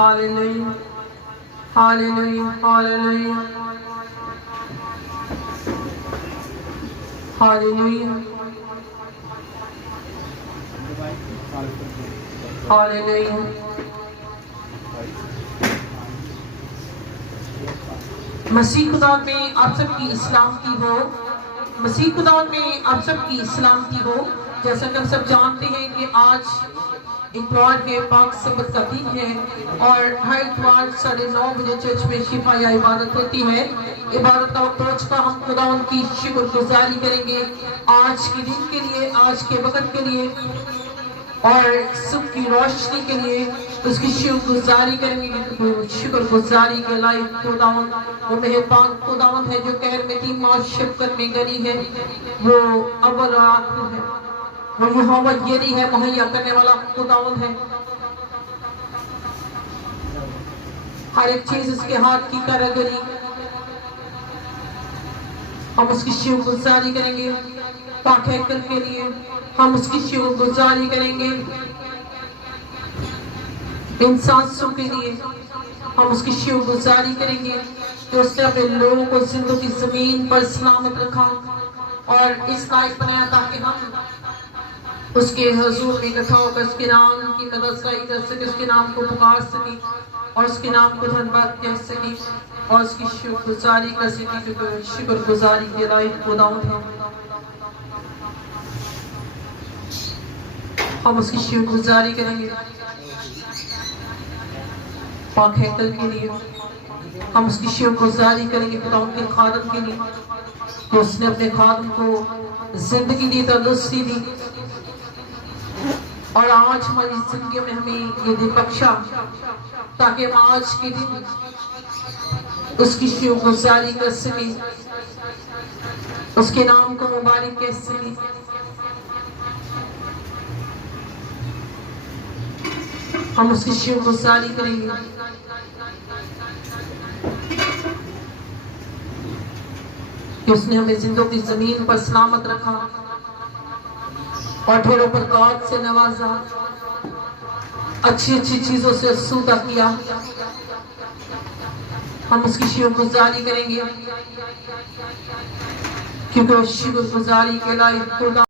Hallelujah. Hallelujah. Hallelujah. Hallelujah. Hallelujah. मसीह खुदा में आप सबकी इस्लाम की हो। मसीह खुदा में आप सबकी इस्लाम की हो। जैसा कि हम सब जानते हैं कि आज इतवार है, पाक सबत का दिन है और हर इतवार 9:30 बजे चर्च में शिफा या इबादत होती है। इबादत का वक्त पहुंच का हम खुदा उनकी शुक्रगुजारी करेंगे आज के दिन के लिए, आज के वक्त के लिए और सुबह की रोशनी के लिए उसकी शुक्रगुजारी करेंगे। शुक्रगुजारी के लायक खुदावंद वो मेहरबान खुदावंद है जो कहर में थी माँ शफ़क़त में गनी है। वो अव्वल और आखिर है, वो यहोवा यरी है, मुहैया करने वाला खुदावंद है। हर एक चीज उसके हाथ की कारीगरी, हम उसकी शुक्रगुजारी करेंगे। पाक हैकल के लिए हम उसकी शुक्रगुजारी करेंगे। इन सांसों के लिए हम उसकी शुक्रगुजारी करेंगे जो उसने अपने लोगों को जिंदगी जमीन पर सलामत रखा और इस लायक बनाया ताकि हम उसके हुजूर में इकट्ठा होकर उसके नाम की मददगारी कर सके, उसके नाम को पुकार सके और उसके नाम को धन्यवाद कह सके और उसकी शुक्रगुजारी कर सके, क्योंकि शुक्रगुजारी के लायक खुदावंद है। हम उसकी शुक्रगुजारी करेंगे। पाक हैकल के लिए हम उसकी शुक्रगुजारी करेंगे। खुदा उनके खादम के लिए तो उसने अपने खादम को जिंदगी दी, तंदुरुस्ती दी और आज हमारी जिंदगी में हमें ये दिन बख्शा ताकि हम आज के दिन उसकी शुक्रगुजारी कर सके, उसके नाम को मुबारक कह सके। हम उसकी शुक्रगुजारी करेंगे। कि उसने हमें जिंदगी जमीन पर सलामत रखा और ढेरों पर गौर से नवाजा, अच्छी अच्छी चीजों से आसूदा किया। हम उसकी शुक्रगुजारी करेंगे क्योंकि वो शुक्रगुजारी के लायक खुदा।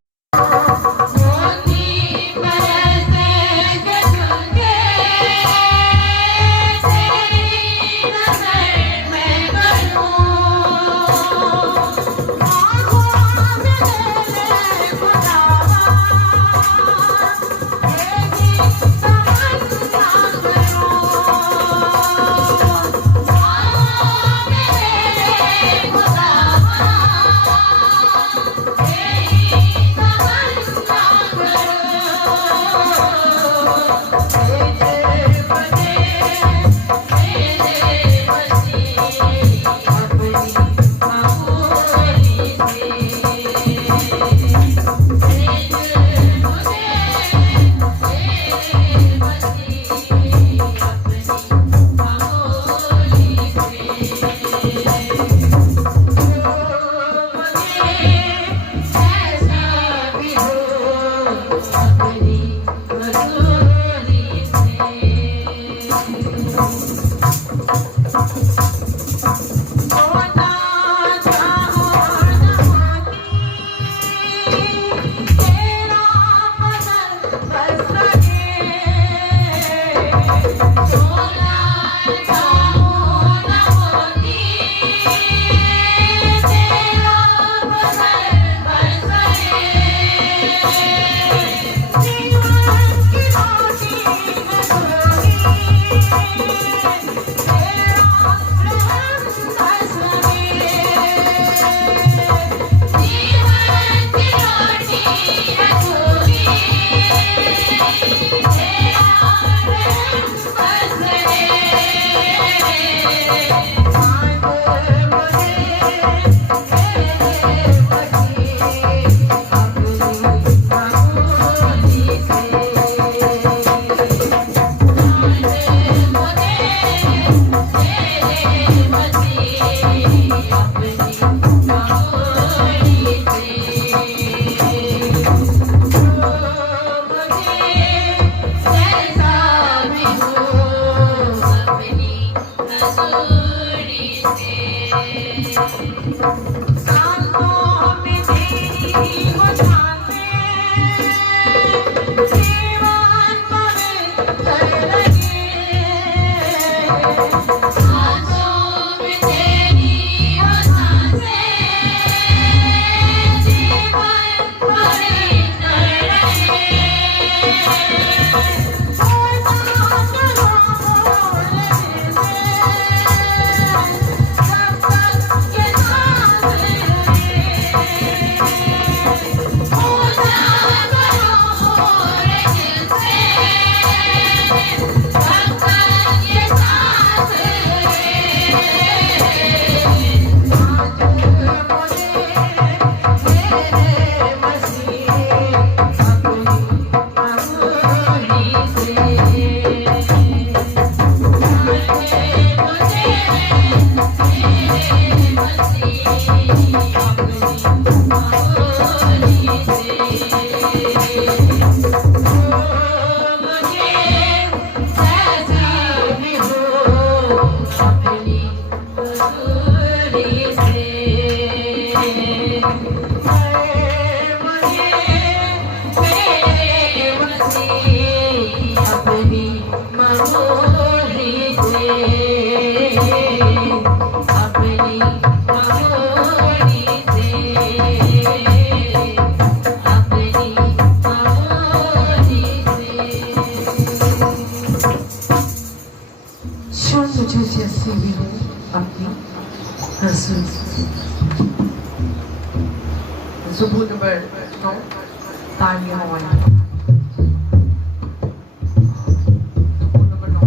मुझे जैसी भी हो अपनी हंसी। Zubul number 9, Tanya Moy. Zubul number 9.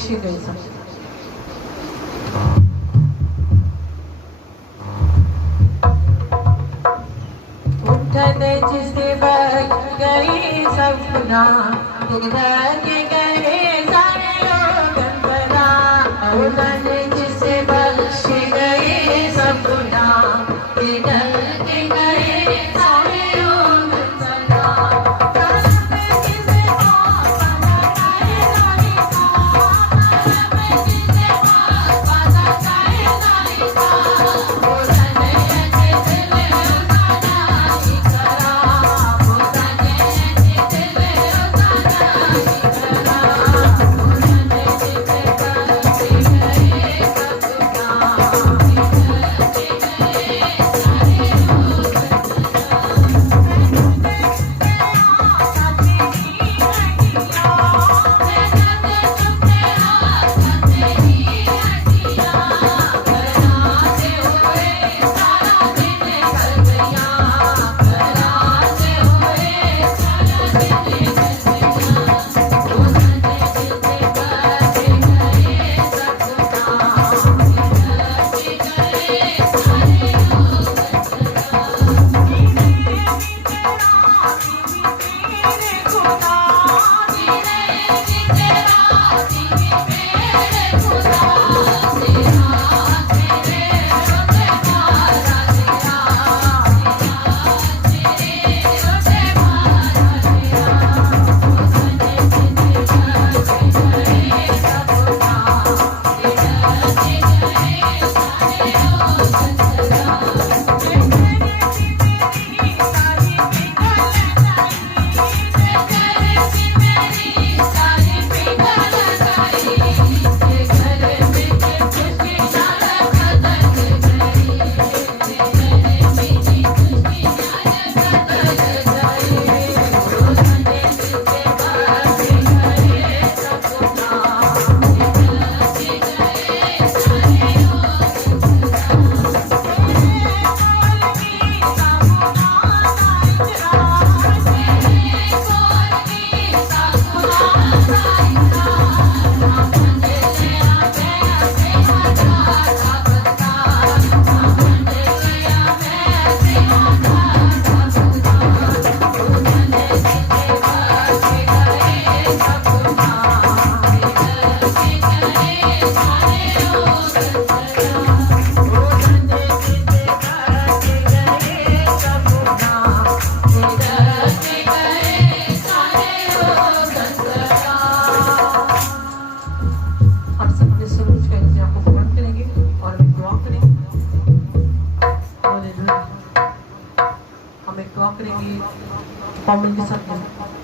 बख्शे गए सब। उठन जिससे बच गए सब गुनाह, गिर के गए सारे लोग बना। उठन जिससे बच गए सब गुनाह, गिर के गए सारे लोग बना। कॉमेंट के साथ करने वाले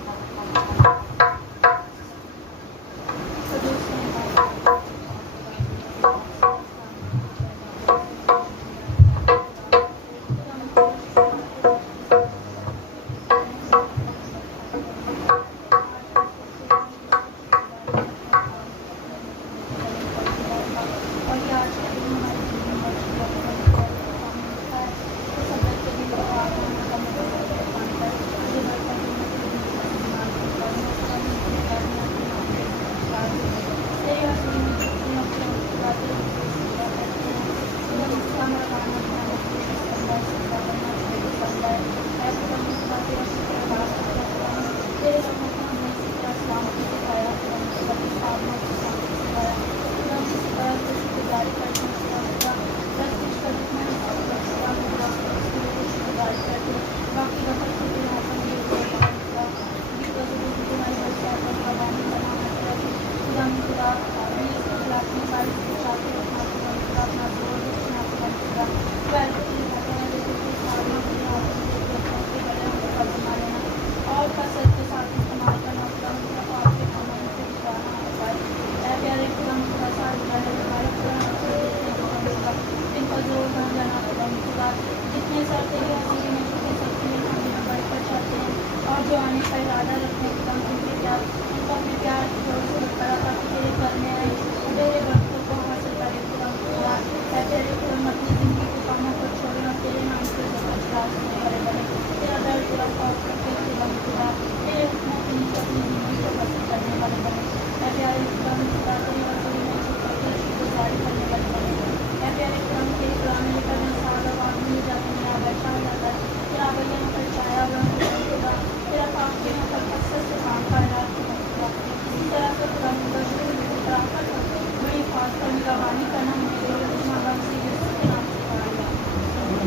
बने।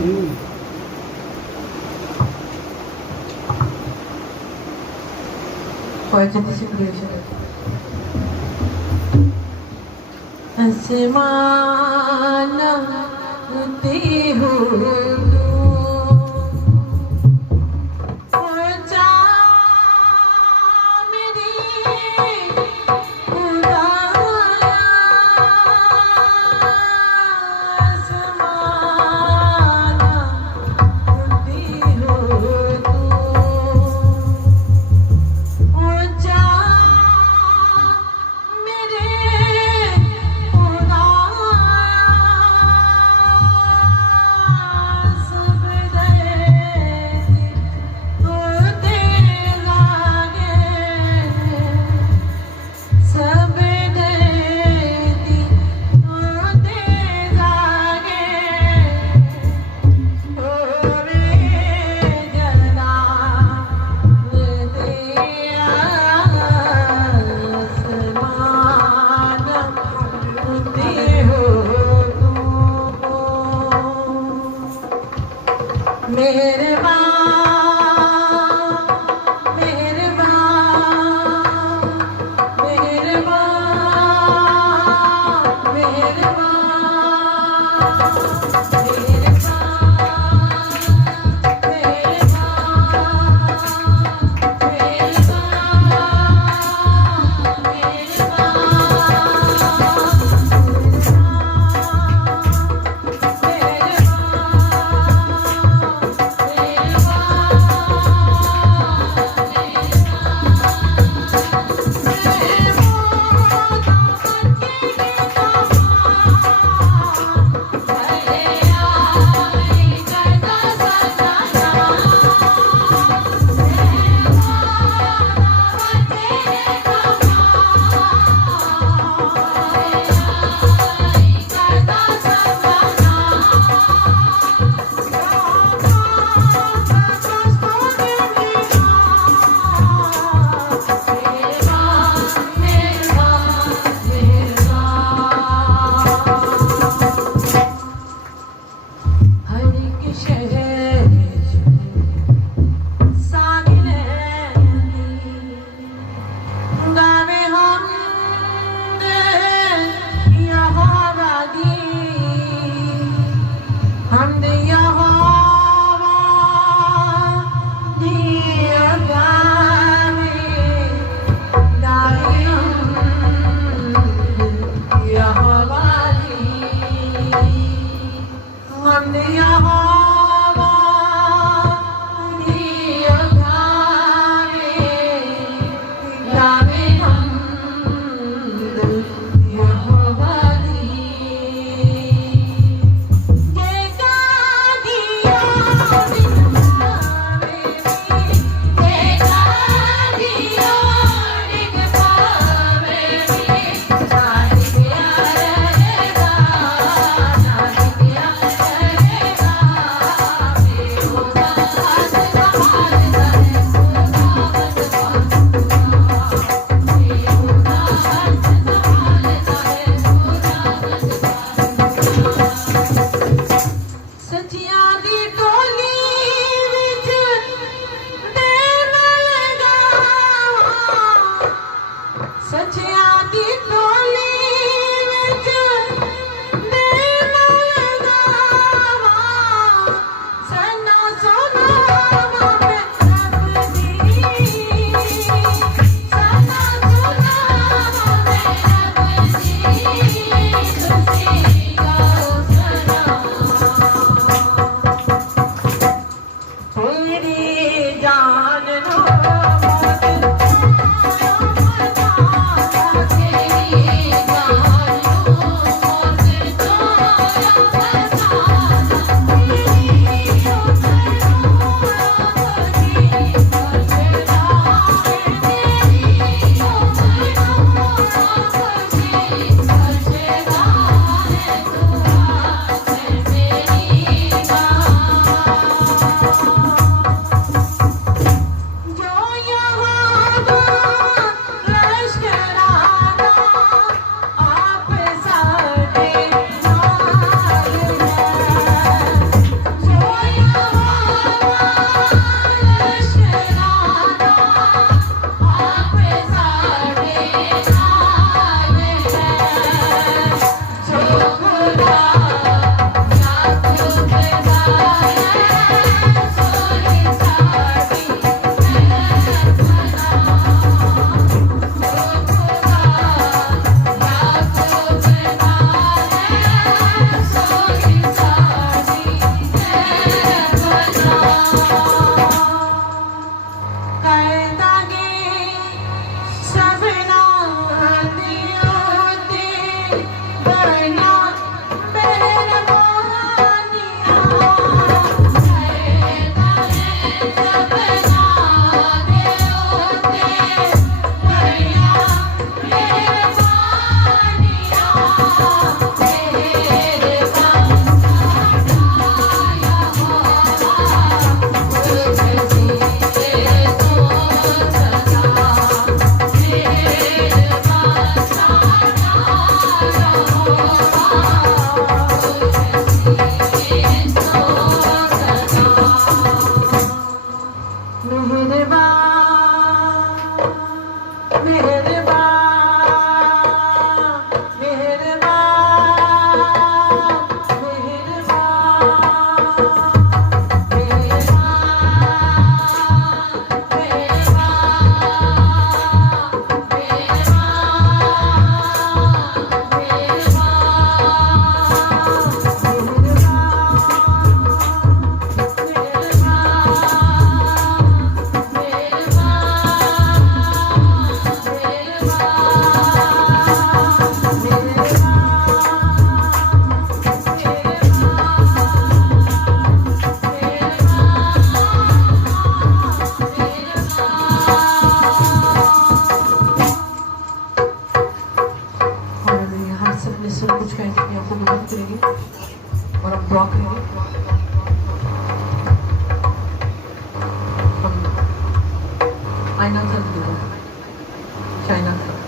जल्दी से आसमान उते हो और हम दुआ करेंगे। आईना कर दो, चाइना कर।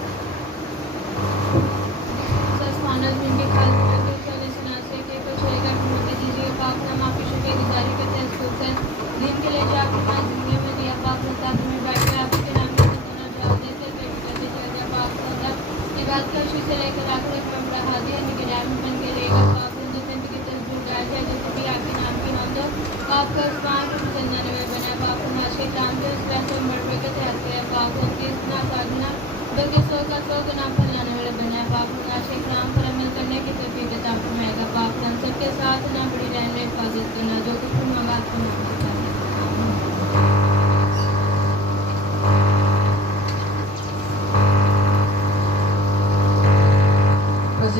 दिन के लिए जो आपने पास दुनिया में दिया पाप ने साथ में बैठे आपके नाम में सुना जाओ देते करते जाओ पाप होगा ये बात का शुरू से लेकर आखिर तक मैं बढ़ा दिया लेकिन नाम बन के रहेगा पाप ने जितने भी तस्वीर डाल जाए जैसे भी आपके नाम की नाम दो पाप का स्वान जन्नत में बना पाप को नाशे काम दे उस वैसे मरवे के तहत है पाप को किसना करना दो के सौ का सौ गुना फल जाने वाले बना पाप को नाशे काम पर अमल करने की तस्वीर के साथ रहेगा पाप ने सबके साथ ना बड़ी रहने हिफाजत करना जो कुछ भी मंगा को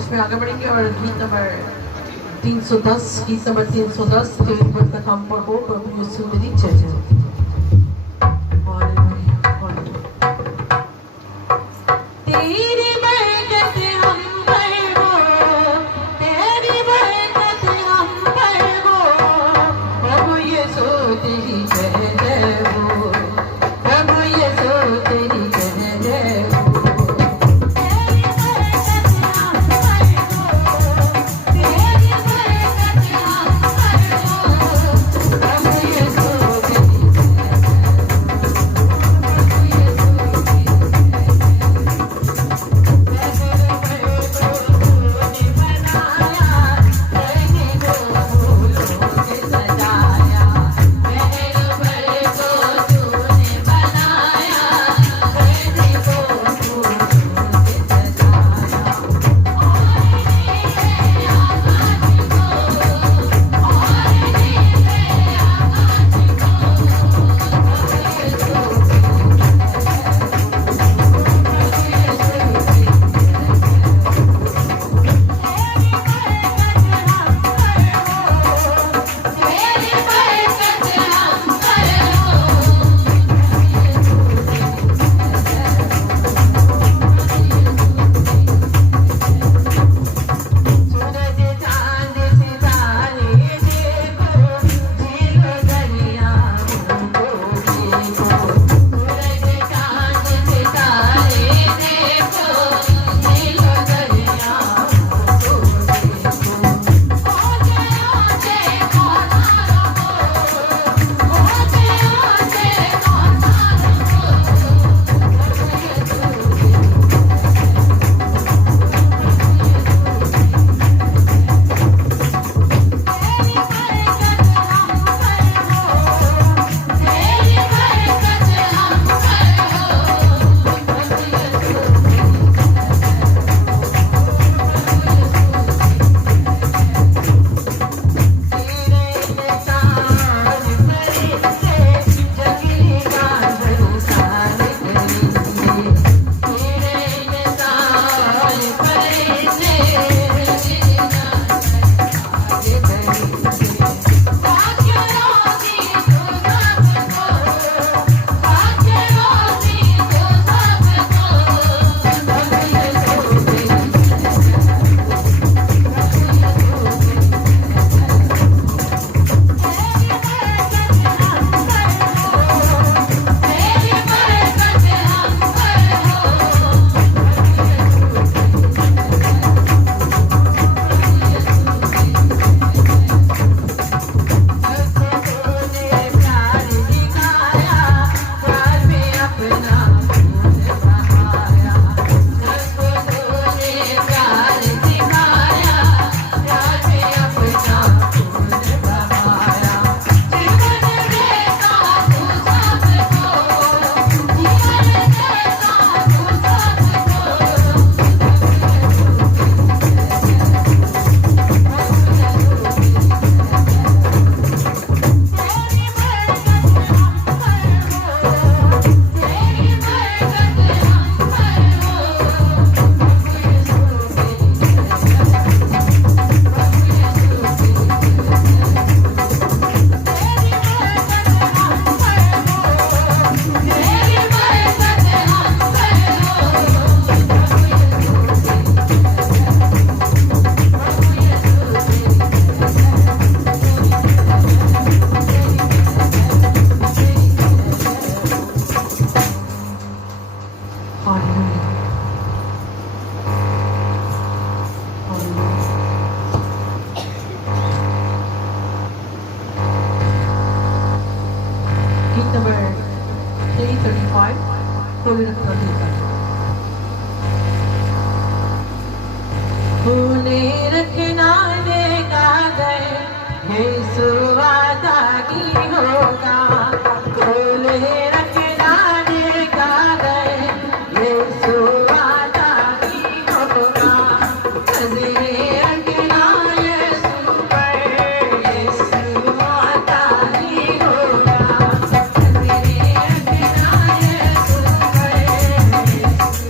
इसमें आगे बढ़ेंगे और गीत नंबर 310 टेलीफोन का काम पढ़ो प्रभु यीशु मेरी जय जय। तेरी बरकत हम पर हो, तेरी बरकत हम पर हो, प्रभु यीशु तेरी जय जय हो, प्रभु यीशु तेरी जय जय हो। खोले रखना देता खोले रखना देगा दर यीशु वादा की होगा खोले रखना देगा दर यीशु वादा की होगा नजरे रखना यीशु पर यीशु वादा की होगा नजरे रखना यीशु पर यीशु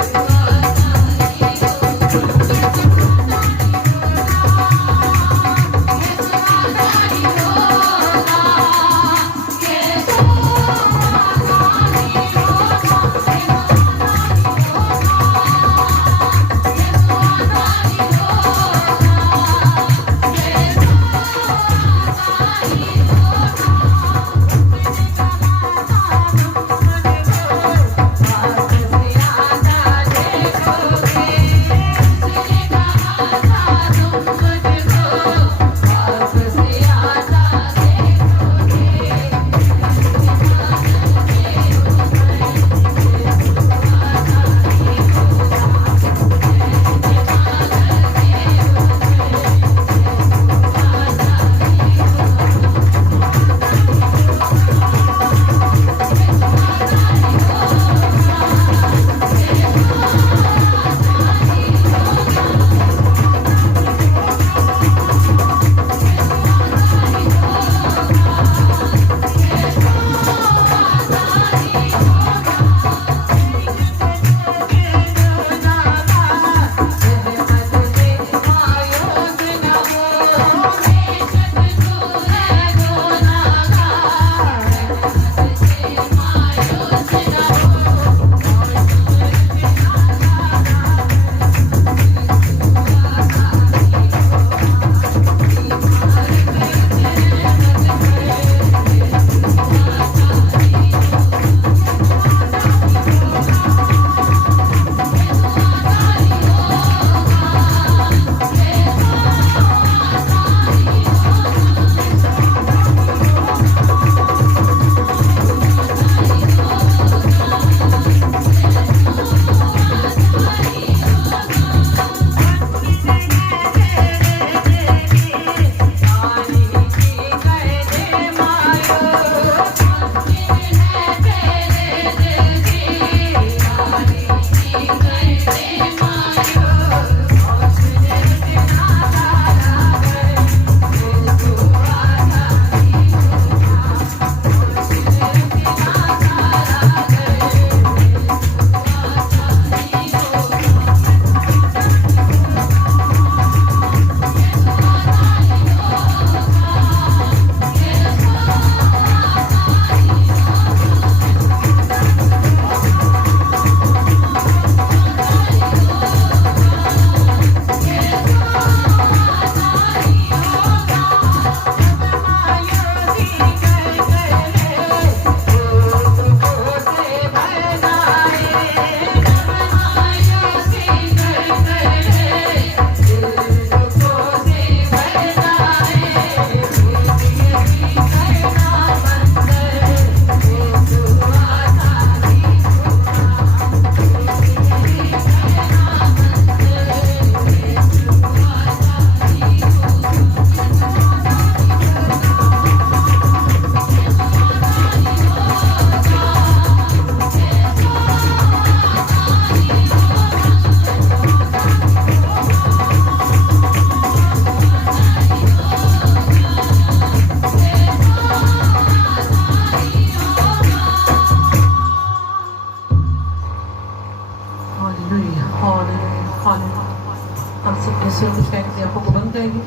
हम सब पैसे में फेंक के आपको बंद करेंगे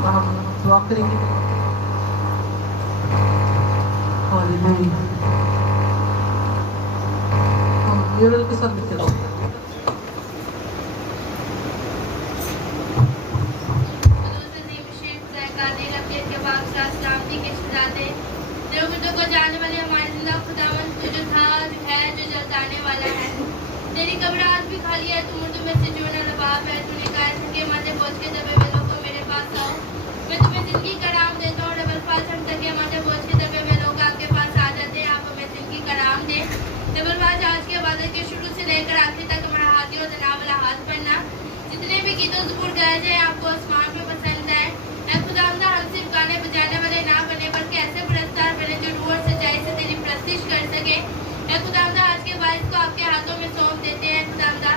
और हम दुआ करेंगे। हालेलुया। हम म्यूरल के साथ भी चलो। देवदूतों को जाने वाले हमारे जिंदा खुदावन जो था, जो है, जो जल्द आने वाला है। तेरी कब्र आज भी खाली है, तुम मुर्दों में से जो न रबाब है। तूने कहा थके माथे बोझ के दबे हुए लोग को मेरे पास आओ, मैं तुम्हें जिंदगी का राम देता हूँ। डबल पास हम थके माथे बोझ के दबे हुए लोग आपके पास आ जाते हैं, आप हमें जिंदगी का राम दे। डबल पास आज नमाज पढ़ना। जितने भी गीतों ज़बूर गाए जाए आपको आसमान पे पसंद आए। ऐ खुदावंदा हम सिर्फ गाने बजाने वाले ना बने बल्कि ऐसे परस्तार बने जो रूह और सच्चाई से तेरी प्रस्तिश कर सके। ऐ खुदावंदा आज के वाइस को आपके हाथों में सौंप देते हैं। खुदावंदा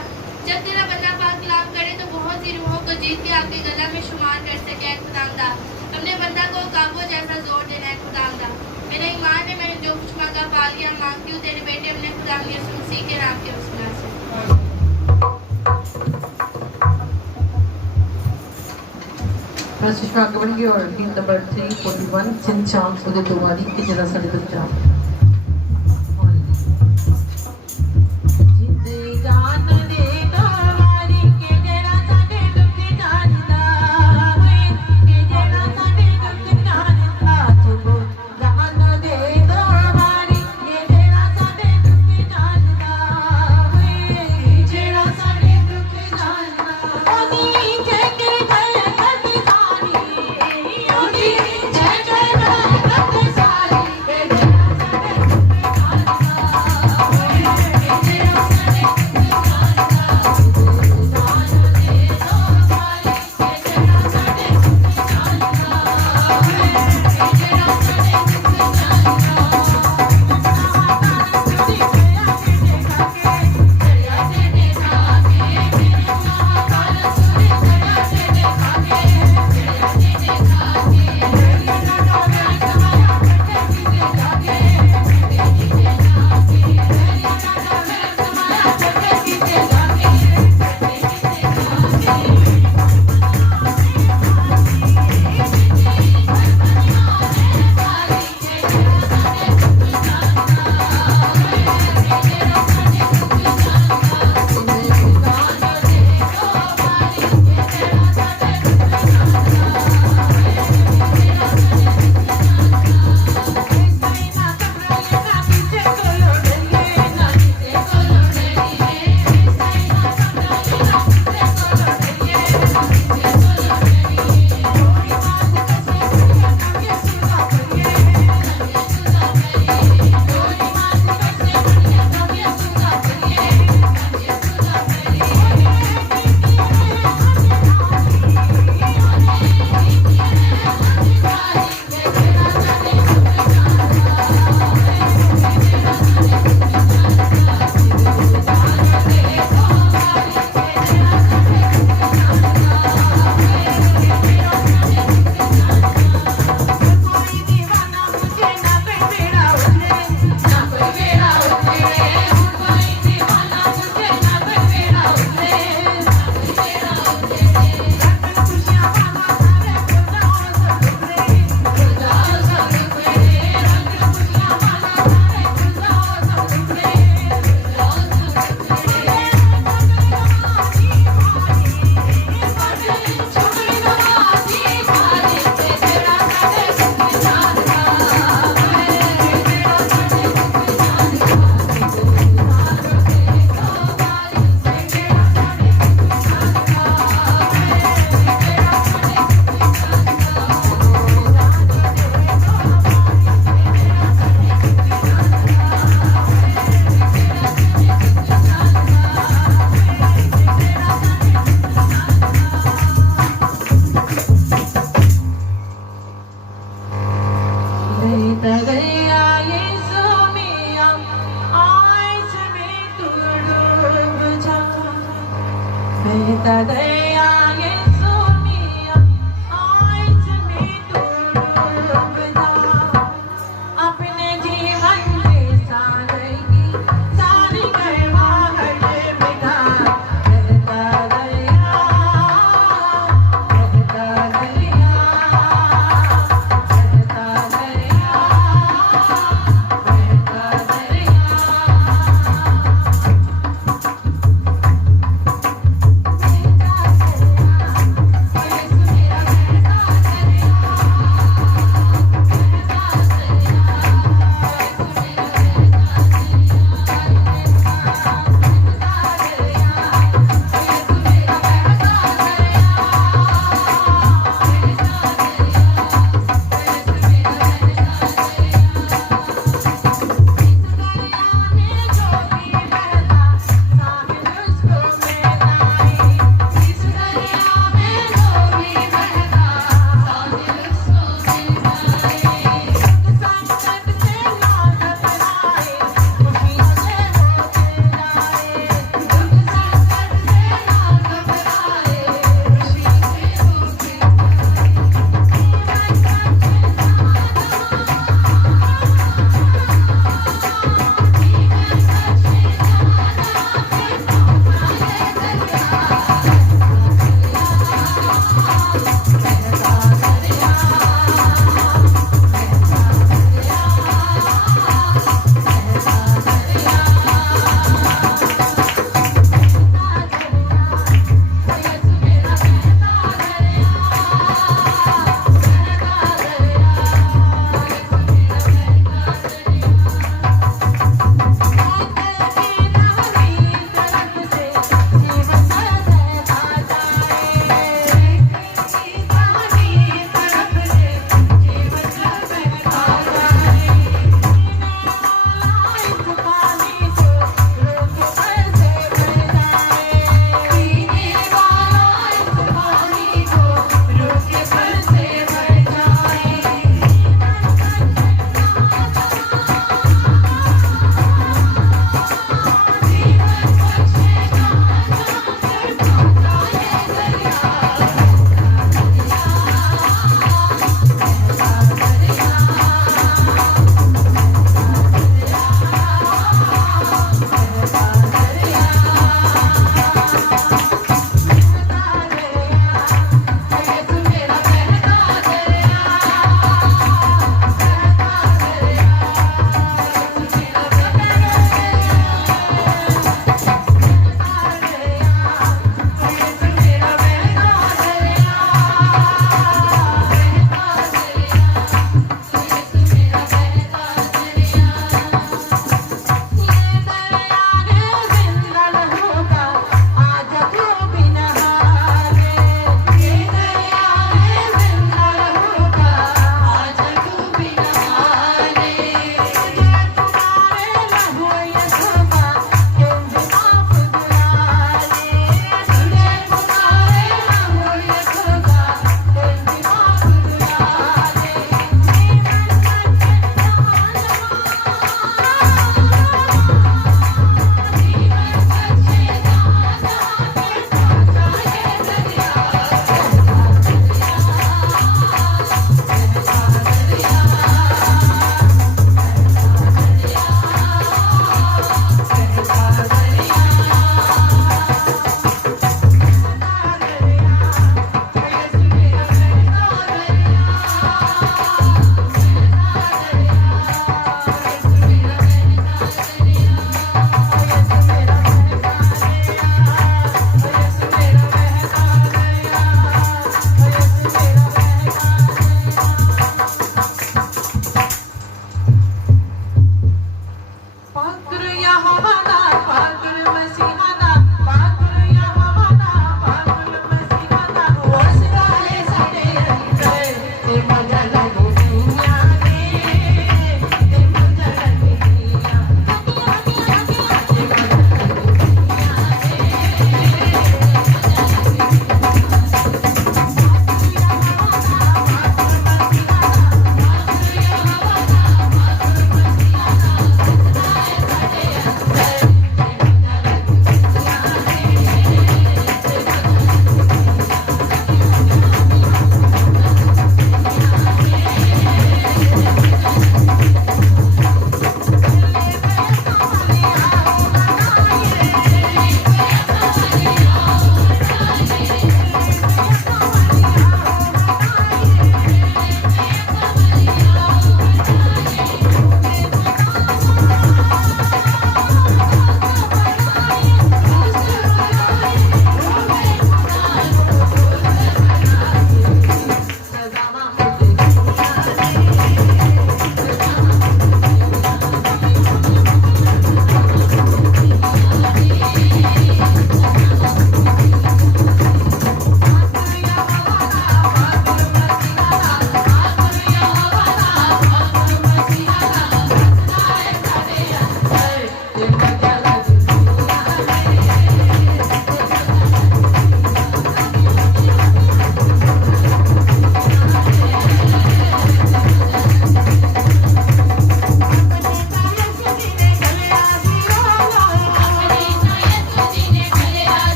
जब तेरा बंदा पाक कलाम करे तो बहुत सी रूहों को जीत के आपके गला में शुमार कर सके। ऐ खुदावंदा अपने बंदा को काबू जैसा जोर देना है। खुदावंदा मेरा ईमान है, मैंने जो कुछ मांगा पा लिया। मांगती हूँ तेरे बेटे अपने खुदा यीशु मसीह के नाम के वसीला से। Passage fra Georg, hymn number 341, Sin Chants for the Dawadi, ki jara sade bachcha.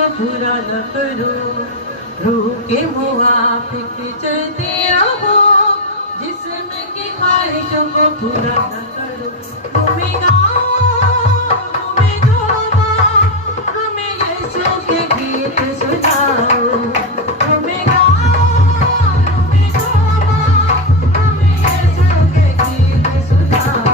को पूरा न करो, रूह के मुआफिक चलते रहो, जिस्म की ख्वाहिशों को पूरा न करो। तुम्हें गाओ, तुम्हें झूमो, तुम्हें यीशु के गीत सुनाओ। तुम्हें गाओ, तुम्हें झूमो, तुम्हें यीशु के गीत सुनाओ।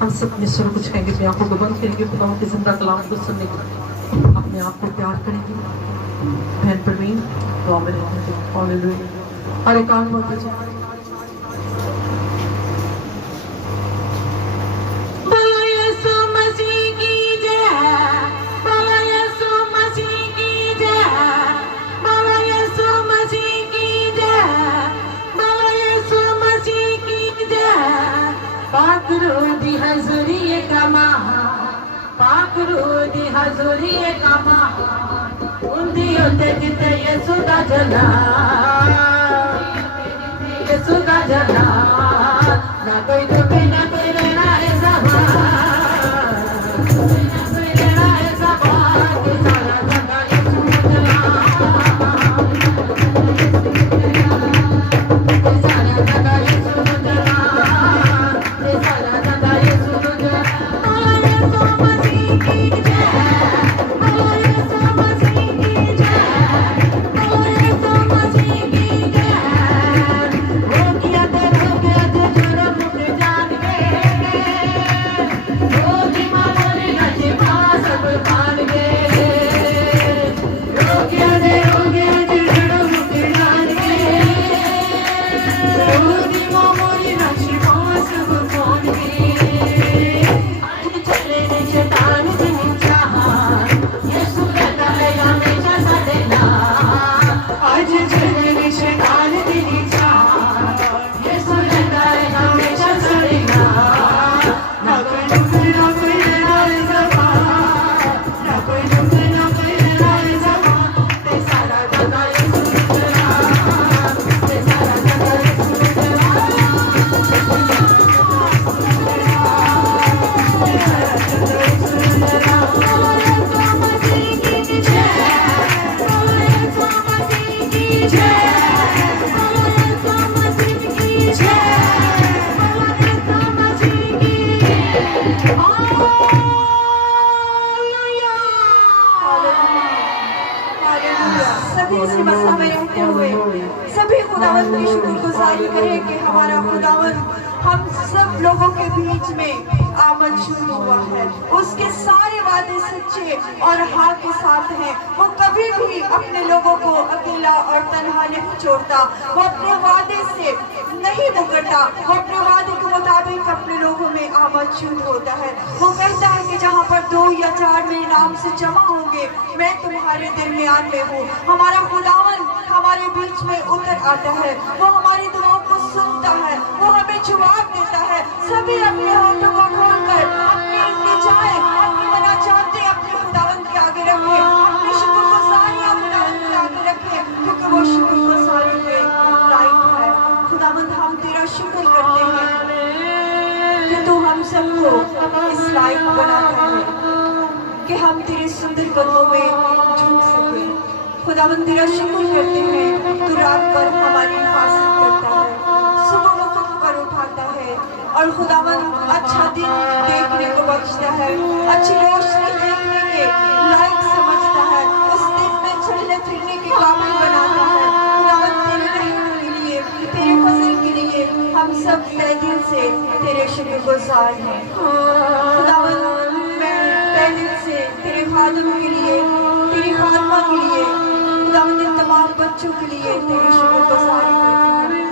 हम सब अपने स्वरों को छाएंगे, अपने आंखों को बंद करेंगे, खुदा के जिंदा कलाम को सुनने के लिए अपने आप को प्यार करेंगे। बहन प्रवीण दुआ में रहेंगे। हालेलुया। हर एक आंख बंद कीजिए। बोलो यीशु मसीह की जय, बोलो यीशु मसीह की जय, बोलो यीशु मसीह की जय, बोलो यीशु मसीह की जय। पाक रूदी हजूरी कमा, पाक रूदी हजूरी कमा, उन्दी उन्दे जिते यीशु दा जना, यीशु दा जना, ना कोई दुखी ना कोई रहना है ज़बान, ना कोई रहना है ज़बान, कि सारा जगा यीशु जना, कि सारा जगा यीशु जना। सभी इसी मसा में रहते हुए सभी खुदावंद की शुक्रगुजारी करें कि हमारा खुदावंद हम सब लोगों के बीच में आमद शुरू हुआ है। उसके सारे वादे सच्चे और हाँ के साथ हैं। वो कभी भी अपने लोगों को अकेला और तन्हा नहीं छोड़ता। वो अपने वादे से नहीं मुकरता। वो अपने वादे के मुताबिक अपने लोगों में आमद शुरू होता है। वो कहता है कि जहाँ पर 2 या 4 मेरे नाम से जमा होंगे, मैं तुम्हारे दरमियान में हूँ। हमारा खुदावन हमारे बीच में उतर आता है। वो हमारी दुआओं को सुनता है। वो हमें जवाब देता है। सभी अपने होठों को खोलकर अपनी निजाएं, अपनी मना चाहते अपने खुदावन के आगे रखें। अपनी शुक्रगुजारियां खुदावन के आगे रखें, क्योंकि वो शुक्रगुजारी के लायक है। खुदावन हम तेरा शुक्र करते हैं कि तू हम सबको इस लायक बनाता है कि हम तेरे सुंदर कदमों में झुक सके। खुदावन तेरा शुक्र करते हैं, तू रात पर हमारी हिफाजत करता है, सुबह वक्त पर उठाता है और खुदावन अच्छा दिन देखने को बख्शता है, अच्छी रोशनी देखने के लायक समझता है, उस दिन में चलने फिरने के काबिल बनाता है। खुदावन तेरे रहम के लिए, तेरे फजल के लिए हम सब तहे दिल से तेरे शुक्रगुजार हैं। खुदावन मैं तहे दिल से तेरे खादम के लिए, तेरी खादमा के लिए, खुदावन इन तमाम बच्चों के लिए तेरी शुक्रगुजारी करती हूँ।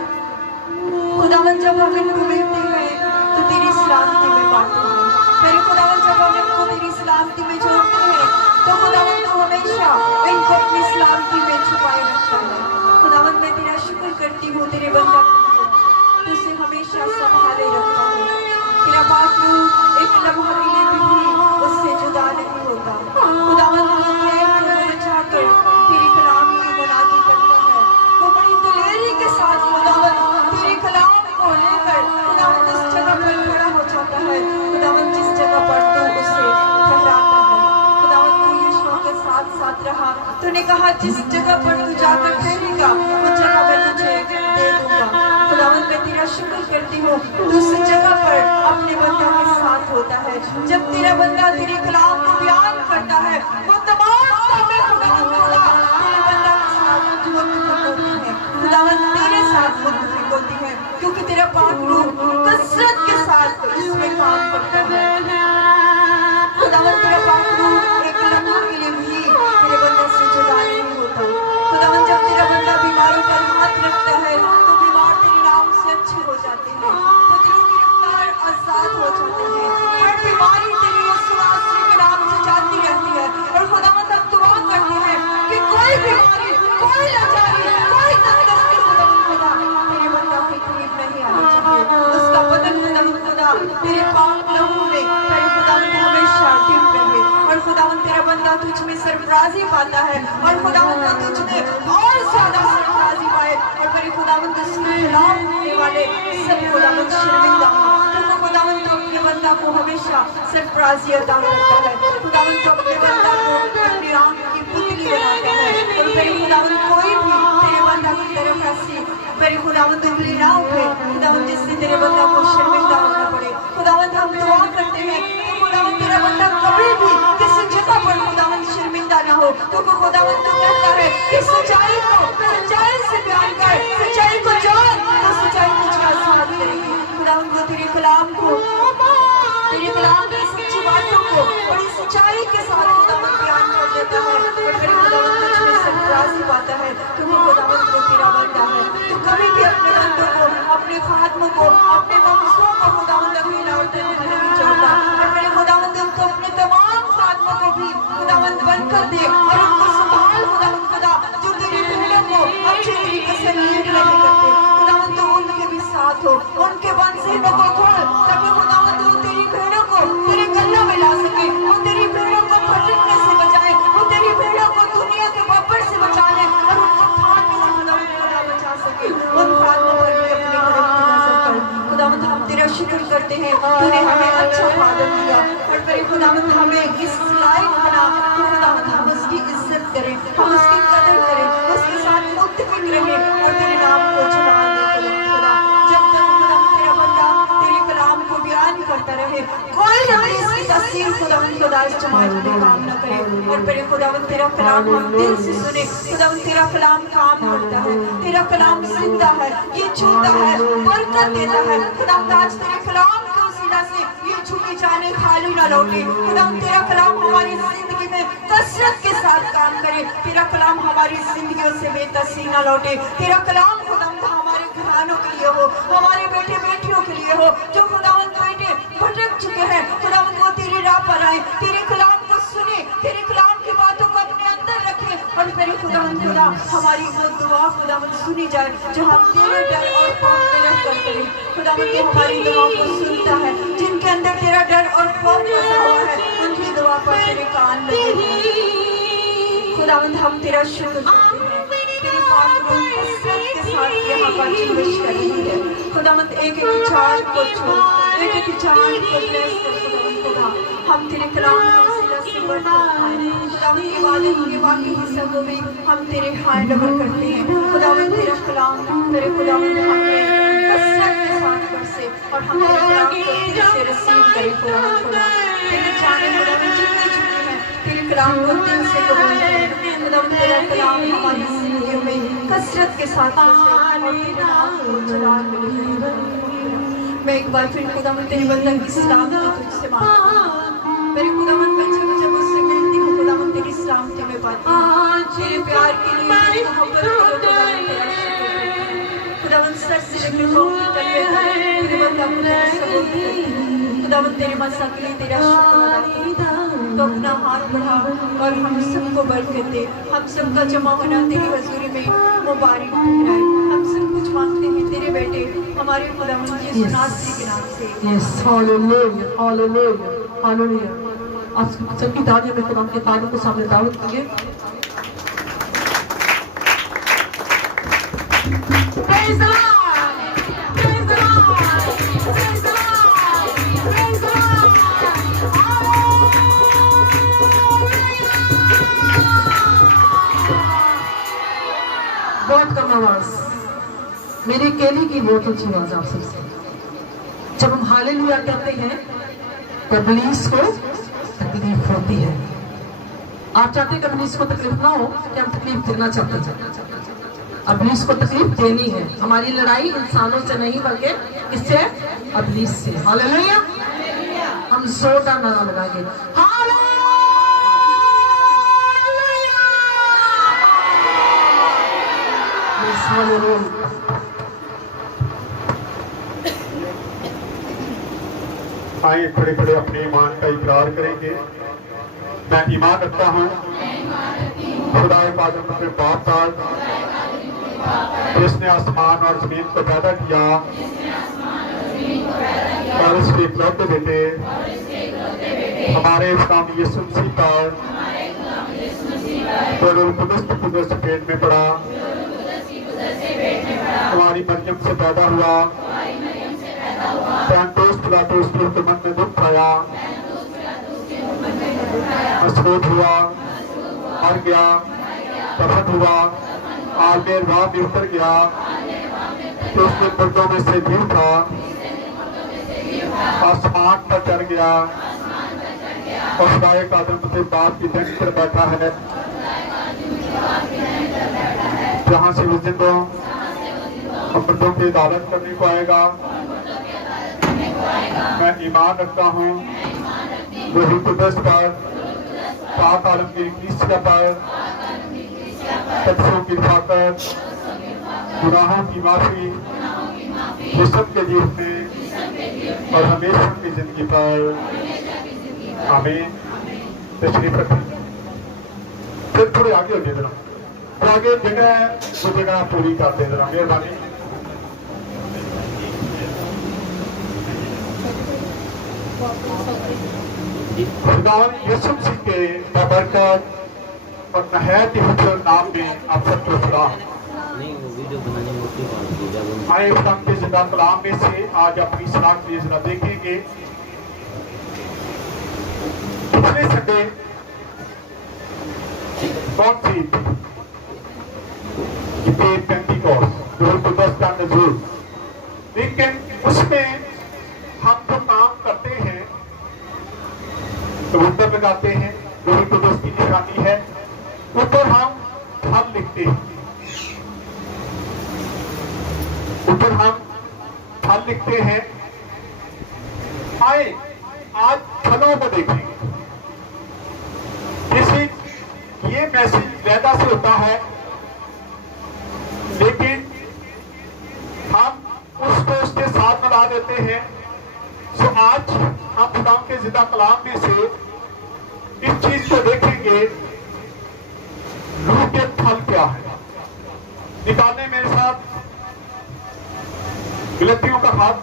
खुदावन जब हम इनको मिलते हैं तो तेरी सलामती में पाते हैं। मेरे खुदावन जब हम इनको तेरी सलामती में जोड़ते हैं तो खुदावन तू हमेशा इनको अपनी सलामती में छुपाए रखता है। खुदावन मैं तेरा शुक्र करती हूँ तेरे बंदा तू उसे हमेशा संभाले रखता है। तेरा पाक रूह एक लम्हा के लिए भी उससे जुदा नहीं होता। खुदावन जाकर तेरी कलाम की मुनादी करता है। वो बड़ी दिलेरी के साथ खुदावन तेरे कलाम को लेकर खुदावन उस जगह पर खड़ा हो जाता है। खुदावन जिस जगह पर तू उसे ठहराता है। खुदावन तू यीशु के साथ साथ रहा। तूने कहा जिस जगह पर तू जाकर ठहरेगा वो जगह मैं तुझे दे दूंगा। खुदावन मैं तेरा शुक्र करती हूँ तू उस जगह पर अपने बंदा के साथ होता है। जब तेरा बंदा तेरे कलाम को बयान करता है वो तमाम तेरे बंदा के साथ मुत्तफिक होती है। खुदावन तेरे साथ मुत्तफिक होती है क्योंकि तेरा पाक रूह कसरत के साथ इसमें काम करता है। खुदावन तेरा पाक रूह एक लम्हा के लिए भी तेरे बंदे से जुदा नहीं होता। खुदावन जब तेरा बंदा बीमारों पर हाथ रखता है तो बीमार तेरे नाम से अच्छे हो जाते हैं, तो तेरे गिरफ्तार आजाद हो जाते हैं। हर बीमारी तेरे यीशु मसीह के नाम से जाती रहती है। और खुदावन हम दुआ करते हैं कि कोई बीमारी, कोई लाचारी, कोई तंदुरुस्ती खुदावन खुदा तेरे बंदा के करीब नहीं आना चाहिए। उसका बदन खुदावन खुदा तेरे पाक लहू में तेरे खुदावन हमेशा टिक रहे। और खुदावन तेरा बंदा तुझ में सरफराजी पाता है और खुदावन तुझ में और ज्यादा सरफराजी पाए। और मेरे खुदावन तुझसे खिलाफ होने वाले सब खुदावन शर्मिंदा हो। तो खुदावन तो अपने बंदा को हमेशा सरफराजी अता करता है। खुदावन तो अपने बंदा को अपनी आंख की पुतली बनाता है। और मेरे खुदावन कोई भी तेरे बंदा की तरफ ऐसी मेरे खुदावन उंगली ना उठे खुदावन जिससे तेरे बंदा को शर्मिंदा होना पड़े। खुदावन हम दुआ करते हैं कि खुदावन तेरा बंदा कभी भी किसी जगह पर खुदावन शर्मिंदा ना हो, क्योंकि खुदावन तो कहता है कि सच्चाई से बयान कर, सच्चाई को जान तो सच्चाई तुझका साथ करेगी। खुदावन को तेरे कलाम को, तेरे कलाम की सच्ची बातों को बड़ी सच्चाई के साथ खुदावन बयान कर देता है। और फिर खुदावन तुझ में सरफराजी पाता है क्योंकि खुदावन को तेरा बंदा है। तो कभी भी अपने बंदों को, अपने खात्मों को, अपने मंसूबों को खुदावन अकेला और तन्हा नहीं छोड़ता। और मेरे खुदावन तो अपने तमाम खात्मों को भी खुदावन बंद कर दे और उनको संभाल खुदावन खुदा जो तेरी भेड़ों को अच्छे तरीके से लीड नहीं करते। खुदावन तो उनके भी साथ हो, उनके बंसीलों को खोल ताकि खुदावन तो तेरी भेड़ों को तेरे गल्लों में ला सके। वो तेरी भेड़ों को भटकने से बचाए, वो तेरी भेड़ों को दुनिया के बब्बर से बचा ले और उनको खाने से खुदावन खुदा बचा सके। उन खात्मों पर भी अपने तरफ की नजर कर। खुदावन हम तेरा शुक्र करते हैं तूने हमें अच्छा खादम दिया और फिर खुदावन हमें इस लायक बना तो खुदावन हम उसकी इज्जत करें, हम उसकी कदर करें, उसके साथ मुत्तफिक रहें और तेरे नाम को जलाल दें। खुदा जब तक खुदा तेरा बंदा तेरे कलाम को बयान करता रहे कोई अपनी तासीर खुदावन खुदा इस जमात में काम न करे और बड़े खुदावन तेरा कलाम हम दिल से सुने। खुदावन तेरा कलाम काम करता है, तेरा कलाम जिंदा है, ये छूता है, बरकत देता है। खुदावन आज तेरे कलाम के वसीला से ये झुके जाने खाली ना लौटे। खुदावन तेरा कलाम हमारी जिंदगी में कसरत के साथ काम करे, तेरा कलाम हमारी जिंदगियों से बेतसी ना लौटे। तेरा कलाम खुदावन हमारे घरानों के लिए हो, हमारे बेटे बेटियों के लिए हो जो खुदावन बेटे भटक चुके हैं। खुदावन वो तेरी राह पर आए, तेरे कलाम को सुने, तेरे कलाम की बातों को अपने अंदर रखे और तेरे खुदावन खुदा हमारी वो दुआ खुदावन सुनी जाए जो हम तेरे डर और खौफ में रहकर करें। खुदावन तू हमारी दुआ को सुनता है, जिनके अंदर तेरा डर और खौफ बसा हुआ है उनकी दुआ पर तेरे कान लगे हैं। खुदावन हम तेरा शुक्र करते हैं, तेरे पाक रूह कसरत के साथ यहाँ पर जुलूस कर रही है। खुदावन एक एक जान को छू, एक एक जान को ब्लेस कर खुदावन खुदा। हम तेरे कलाम के वसीला से बरकत पाएं। खुदावन इबादत के बाकी हिस्सों को भी हम तेरे हैंड ओवर करते हैं। खुदावन तेरा कलाम तेरे खुदावन हमें कसरत के साथ बरसे और हम तेरे कलाम को दिल से रिसीव करें। खुदावन खुदा तेरे जाने खुदावन जितने झुके हैं तेरे कलाम को दिल से कबूल करें। खुदावन तेरा कलाम हमारी जिंदगी में कसरत के साथ बरसे और तेरे नाम को जलाल मिले। मैं एक बार फिर खुदावन तेरी बंदगी की सलामती तुझसे मांगती हूँ। मेरे खुदावन मैं जब उससे मिलती हूँ खुदावन तेरी सलामती में पाती हूँ। तेरे प्यार के लिए, तेरी मोहब्बत के लिए खुदावन तेरा शुक्र करती हूँ। खुदावन सर से लेकर पाँव तक तेरे बंदा को तेरा सबूत करती हूँ। खुदावन तेरे मसा के लिए तेरा शुक्र अदा करती हूँ। तो अपना हाथ बढ़ा और हम सबको बरकत दे, हम सबका जमा होना तेरी हजूरी में मुबारक ठहराए। हम सब कुछ मांगते हैं तेरे बेटे हमारे खुदावन यीशु नासरी के नाम से। Yes, hallelujah, hallelujah, hallelujah. आज सबकी तालियों में खुदा के तालियों को सामने दावत कीजिए। Praise the Lord, praise the Lord, praise the Lord, praise the Lord, बहुत कम आवाज, मेरी केली की बहुत ऊंची आवाज आप सबसे। जब हम हालेलुया कहते हैं तो इब्लीस को तकलीफ होती है। आप चाहते हैं कि इब्लीस को तकलीफ ना हो, कि हम तकलीफ देना चाहते हैं? इब्लीस को तकलीफ देनी है। हमारी लड़ाई इंसानों से नहीं बल्कि किससे? इब्लीस से। हालेलुया। हम जोरदार नारा लगाएंगे, हालेलुया। आइए खड़े खड़े अपने ईमान का इकरार करेंगे। मैं ईमान रखता हूँ खुदाए पाक अपने बाप पर, जिसने आसमान और जमीन को पैदा किया और उसके इकलौते बेटे हमारे इस्लाम यीशु मसीह पर तो रूह कुदस पेट में पड़ा, हमारी मरियम से पैदा हुआ, पैंतोस पिलातोस की हुकूमत में दुख पाया, मसरूद हुआ, मर गया, दफन हुआ, आलमेर वाह में उतर गया, तो उसके मुर्दों में से जी उठा, आसमान पर चढ़ गया और खुदाए कादम से बाप की दंड पर बैठा है, जहाँ से वो जिंदों और मुर्दों की अदालत करने को आएगा। मैं ईमान रखता हूँ रूह कुदस पर, पाक आलम की कलीसिया पर, तख्तों की ताकत, गुनाहों की माफी, जिस्म के जीतने और हमेशा की जिंदगी पर। आमीन। तशरीफ रखें। फिर थोड़े आगे हो जरा, तो आगे जगह वो जगह पूरी कर दे जरा, मेहरबानी। खुदावन यीशु मसीह के बरकत और नहायत हुजूर नाम में आप सबको सलाम। आए खुदा के जिंदा कलाम में से आज अपनी सलाह के लिए जरा देखेंगे। पिछले संडे कौन सी पेंटिकॉस्ट, रूह कुदस का नज़ूल, लेकिन उसमें हम जो काम करते हैं लगाते हैं, रूह कुदस की निशानी है। ऊपर हम फल लिखते हैं, ऊपर हम फल लिखते हैं। आए आज फलों को देखेंगे। ये मैसेज पैदा से होता है, लेकिन हम उसको उसके साथ मिला देते हैं। सो आज हम खुदा के जिंदा कलाम में से इस चीज को देखेंगे, रूह के फल क्या है। निकालने मेरे साथ गलतियों का हाथ।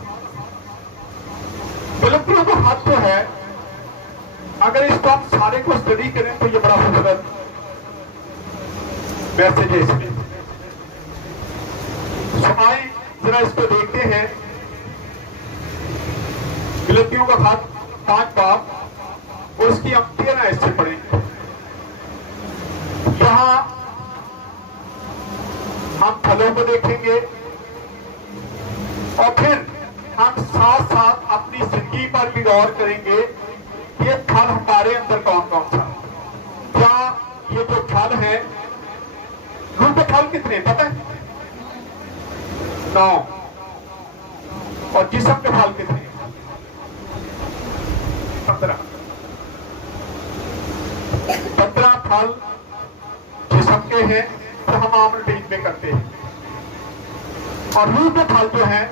गलतियों का हाथ तो है, अगर इसको हम सारे को स्टडी करें तो ये बड़ा खूबसूरत मैसेज है इसमें। आए जरा इसको देखते हैं। गलतियों का हाथ 5 बाब और उसकी हम 13 हिस्से पढ़ेंगे। यहां हम फलों को देखेंगे और फिर हम साथ साथ अपनी जिंदगी पर भी गौर करेंगे। ये फल हमारे अंदर कौन कौन सा है। क्या ये जो फल है, रूह के फल कितने पता है? 9। और जिस्म के फल कितने? 15। 15 फल जिस्म के हैं, तो हम आम रूटीन में करते हैं। और रूह के फल जो है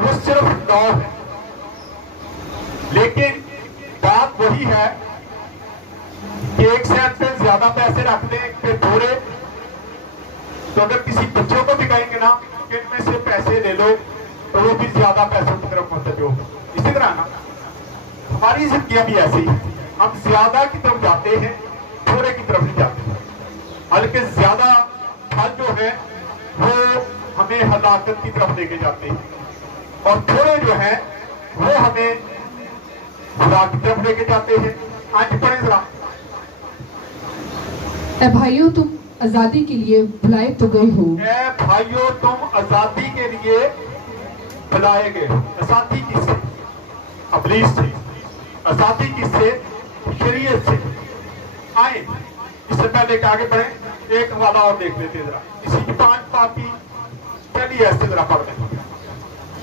वो सिर्फ 9 है। लेकिन बात वही है कि एक सेंट पे ज्यादा पैसे रख दें कि थोड़े, तो अगर किसी बच्चों को दिखाएंगे ना कि इनमें से पैसे ले लो, तो वो भी ज्यादा पैसों की तरफ मुतवज्जो होगा। इसी तरह ना हमारी जिंदगी भी ऐसी है, हम ज्यादा की तरफ जाते हैं, थोड़े की तरफ नहीं जाते। बल्कि ज्यादा फल जो है वो हमें हलाकत की तरफ लेके जाते हैं, और थोड़े जो है वो हमें खुदा की तरफ लेके जाते हैं। आज पढ़े जरा। ए भाइयों, तुम आजादी के लिए बुलाए तो गए हो। ए भाइयों, तुम आजादी के लिए बुलाए गए हो। आजादी किससे? अबलीस से। आजादी किससे? शरीयत से। आए इससे पहले कि आगे बढ़े, एक हवाला और देख लेते जरा। इसी की 5 पापी चलिए ऐसे जरा पढ़ लें।